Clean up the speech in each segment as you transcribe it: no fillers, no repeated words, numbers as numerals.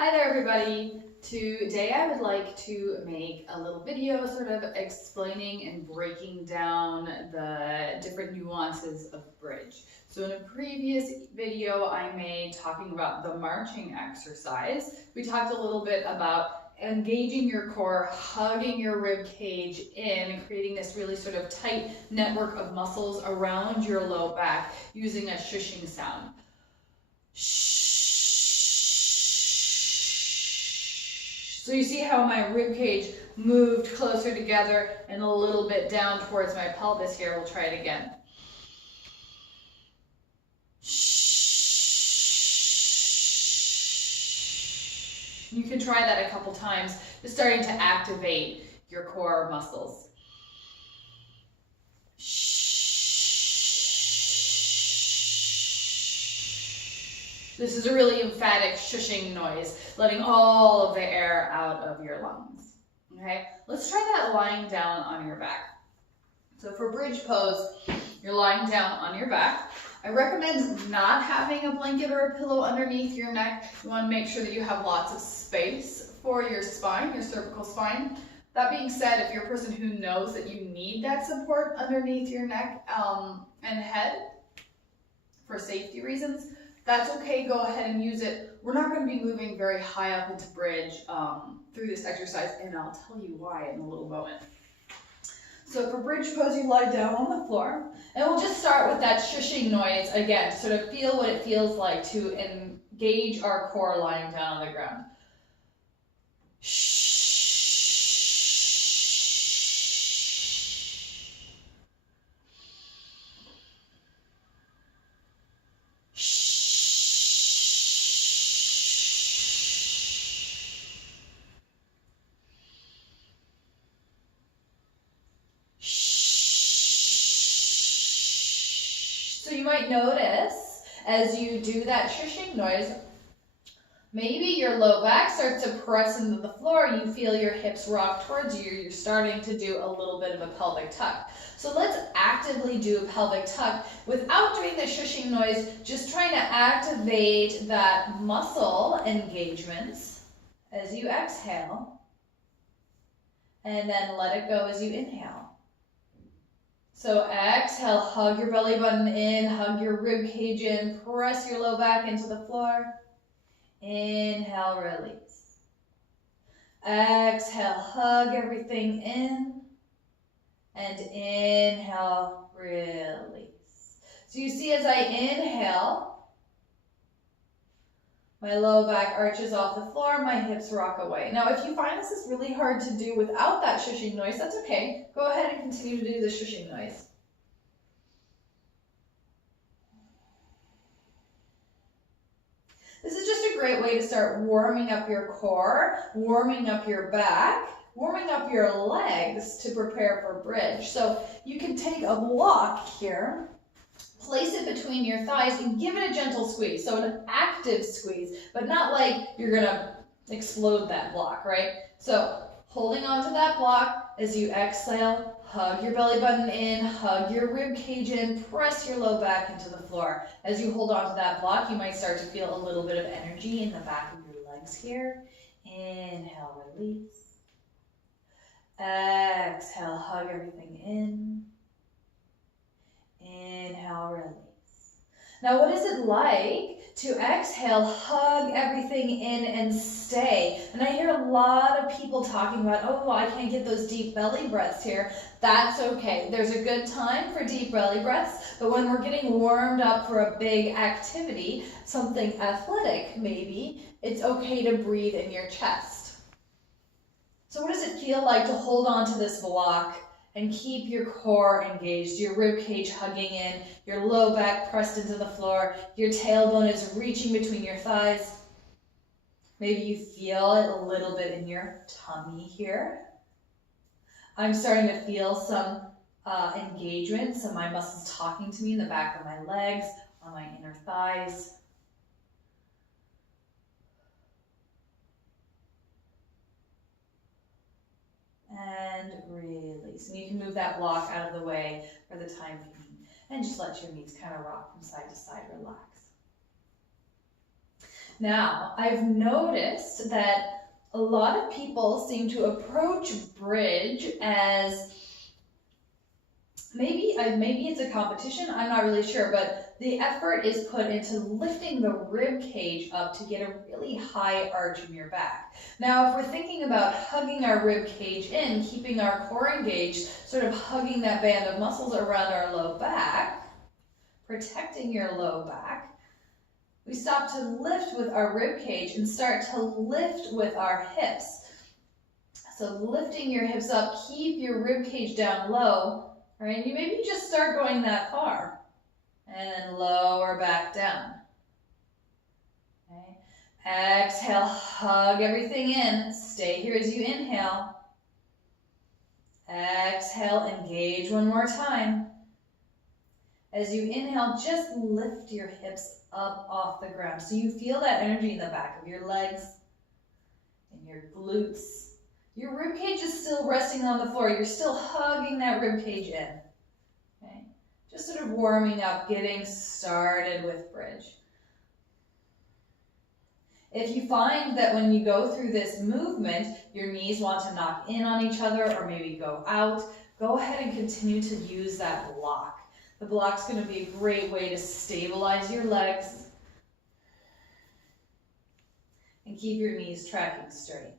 Hi there everybody! Today I would like to make a little video sort of explaining and breaking down the different nuances of bridge. So in a previous video I made talking about the marching exercise, we talked a little bit about engaging your core, hugging your rib cage in, creating this really sort of tight network of muscles around your low back using a shushing sound. So you see how my rib cage moved closer together and a little bit down towards my pelvis here. We'll try it again. You can try that a couple times, just starting to activate your core muscles. This is a really emphatic shushing noise, letting all of the air out of your lungs. Okay, let's try that lying down on your back. So for bridge pose, you're lying down on your back. I recommend not having a blanket or a pillow underneath your neck. You want to make sure that you have lots of space for your spine, your cervical spine. That being said, if you're a person who knows that you need that support underneath your neck and head for safety reasons, that's okay, go ahead and use it. We're not going to be moving very high up into bridge through this exercise, and I'll tell you why in a little moment. So for bridge pose, you lie down on the floor, and we'll just start with that shushing noise again, to sort of feel what it feels like to engage our core lying down on the ground. So you might notice as you do that shushing noise, maybe your low back starts to press into the floor. You feel your hips rock towards you. You're starting to do a little bit of a pelvic tuck. So let's actively do a pelvic tuck without doing the shushing noise, just trying to activate that muscle engagements as you exhale, and then let it go as you inhale. So exhale, hug your belly button in, hug your rib cage in, press your low back into the floor. Inhale, release. Exhale, hug everything in, and inhale, release. So you see as I inhale, my low back arches off the floor, my hips rock away. Now, if you find this is really hard to do without that shushing noise, that's okay. Go ahead and continue to do the shushing noise. This is just a great way to start warming up your core, warming up your back, warming up your legs to prepare for bridge. So you can take a block here, place it between your thighs, and give it a gentle squeeze. So an active squeeze, but not like you're gonna explode that block, right? So holding onto that block as you exhale, hug your belly button in, hug your rib cage in, press your low back into the floor. As you hold onto that block, you might start to feel a little bit of energy in the back of your legs here. Inhale, release. Exhale, hug everything in. Inhale, release. Now, what is it like to exhale, hug everything in, and stay? And I hear a lot of people talking about, oh, I can't get those deep belly breaths here. That's okay. There's a good time for deep belly breaths, but when we're getting warmed up for a big activity, something athletic maybe, it's okay to breathe in your chest. So what does it feel like to hold on to this block and keep your core engaged, your rib cage hugging in, your low back pressed into the floor, your tailbone is reaching between your thighs. Maybe you feel it a little bit in your tummy here. I'm starting to feel some engagement, some of my muscles talking to me in the back of my legs, on my inner thighs. And release. And you can move that block out of the way for the time being and just let your knees kind of rock from side to side, relax. Now, I've noticed that a lot of people seem to approach bridge as maybe it's a competition, I'm not really sure, but the effort is put into lifting the rib cage up to get a really high arch in your back. Now, if we're thinking about hugging our rib cage in, keeping our core engaged, sort of hugging that band of muscles around our low back, protecting your low back, we stop to lift with our rib cage and start to lift with our hips. So lifting your hips up, keep your rib cage down low, right? You maybe just start going that far and then lower back down. Okay. Exhale, hug everything in. Stay here as you inhale. Exhale, engage one more time. As you inhale, just lift your hips up off the ground. So you feel that energy in the back of your legs and your glutes. Your rib cage is still resting on the floor. You're still hugging that rib cage in. Okay? Just sort of warming up, getting started with bridge. If you find that when you go through this movement, your knees want to knock in on each other or maybe go out, go ahead and continue to use that block. The block's going to be a great way to stabilize your legs and keep your knees tracking straight.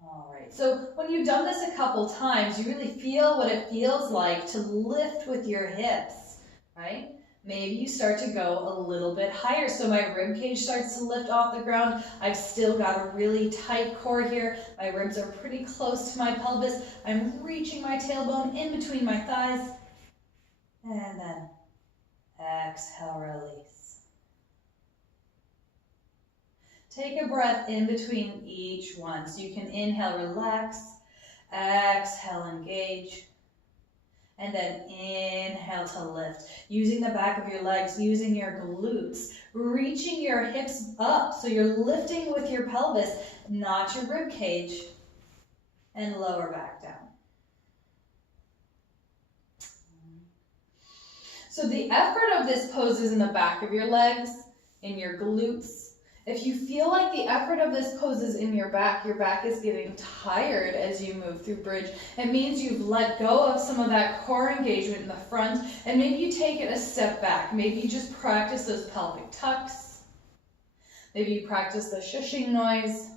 All right, so when you've done this a couple times, you really feel what it feels like to lift with your hips, right? Maybe you start to go a little bit higher, so my rib cage starts to lift off the ground. I've still got a really tight core here. My ribs are pretty close to my pelvis. I'm reaching my tailbone in between my thighs. And then exhale, release. Take a breath in between each one. So you can inhale, relax. Exhale, engage. And then inhale to lift. Using the back of your legs, using your glutes, reaching your hips up. So you're lifting with your pelvis, not your rib cage. And lower back down. So the effort of this pose is in the back of your legs, in your glutes. If you feel like the effort of this pose is in your back is getting tired as you move through bridge, it means you've let go of some of that core engagement in the front, and maybe you take it a step back. Maybe you just practice those pelvic tucks. Maybe you practice the shushing noise,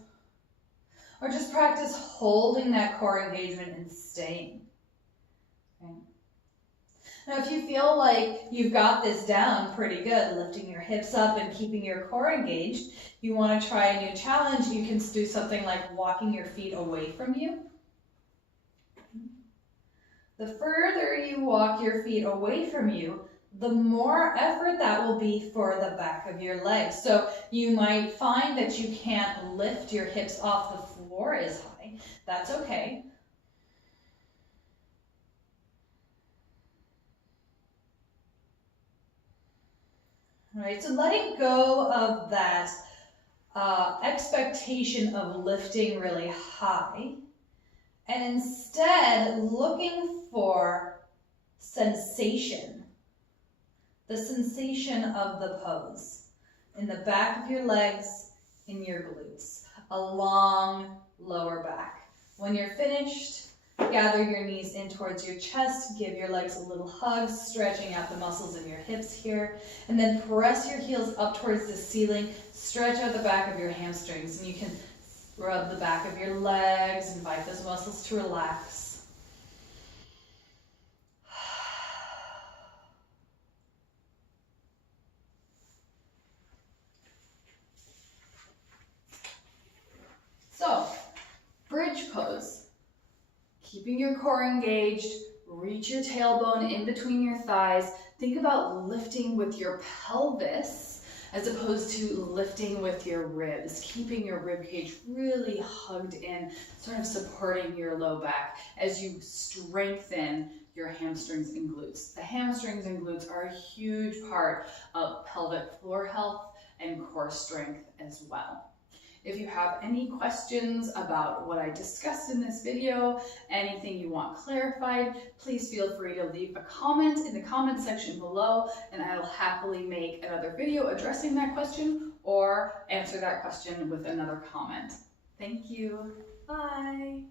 or just practice holding that core engagement and staying. Okay. Now, if you feel like you've got this down pretty good, lifting your hips up and keeping your core engaged, you want to try a new challenge, you can do something like walking your feet away from you. The further you walk your feet away from you, the more effort that will be for the back of your legs. So you might find that you can't lift your hips off the floor as high. That's okay. All right, so letting go of that expectation of lifting really high, and instead looking for sensation, the sensation of the pose in the back of your legs, in your glutes, a long lower back. When you're finished, gather your knees in towards your chest, give your legs a little hug, stretching out the muscles in your hips here, and then press your heels up towards the ceiling, stretch out the back of your hamstrings, and you can rub the back of your legs, invite those muscles to relax. So, bridge pose. Keeping your core engaged, reach your tailbone in between your thighs. Think about lifting with your pelvis as opposed to lifting with your ribs, keeping your rib cage really hugged in, sort of supporting your low back as you strengthen your hamstrings and glutes. The hamstrings and glutes are a huge part of pelvic floor health and core strength as well. If you have any questions about what I discussed in this video, anything you want clarified, please feel free to leave a comment in the comment section below, and I will happily make another video addressing that question or answer that question with another comment. Thank you. Bye.